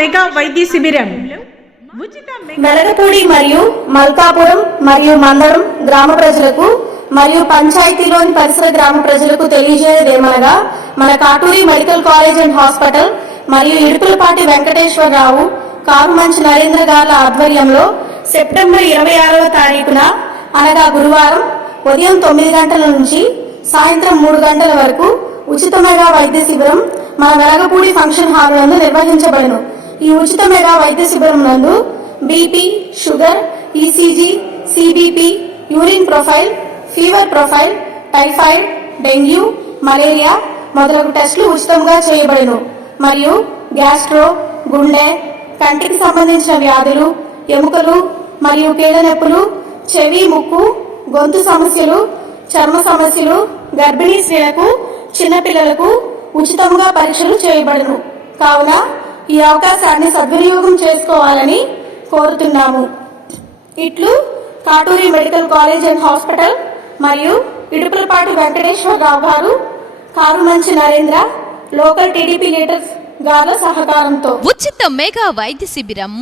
Mega వైద్య శిబిరం వెలగపూడి మరియు మల్కాపురం మరియు మందడం గ్రామ ప్రజలకు మరియు పంచాయతీలోని పరిసర గ్రామ ప్రజలకు తెలియజేయదేమనగా మన Katuri medical college and hospital మరియు ఇడుపులపాటి వెంకటేశ్వరరావు కారుమంచి నరేంద్ర గార్ల ఆధ్వర్యంలో సెప్టెంబర్ 26వ తారీఖున అనగా గురువారం ఉదయం 9 గంటల నుంచి సాయంత్రం 3 గంటల వరకు ఉచిత మెగా వైద్య శిబిరం మన వెలగపూడి ఫంక్షన్ హాల్ నందు నిర్వహించబడును. ఈ ఉచిత మెగా వైద్య శిబిరం నందు BP, sugar, ECG, CBP, urine profile, fever profile, typhoid, dengue, malaria మొదలగు టెస్టులు ఉచితంగా చేయబడును. మరియు గ్యాస్ట్రో, గుండె, కంటికి సంబంధించిన వ్యాధులు, ఎముకలు మరియు కీళ్ళ నొప్పులు, చెవి, ముక్కు, గొంతు సమస్యలు, చర్మ సమస్యలు, గర్భిణీ స్త్రీలకు, చిన్నపిల్లలకు ఉచితంగా పరీక్షలు చేయబడును. కావున ఈ అవకాశాన్ని సద్వినియోగం చేసుకోవాలని కోరుతున్నాము. ఇట్లు Katuri medical college and hospital మరియు ఇడుపులపాటి వెంకటేశ్వరరావు గారు, Karumanchi Narendra, local TDP leaders గార్ల సహకారంతో ఉచిత మెగా వైద్య శిబిరం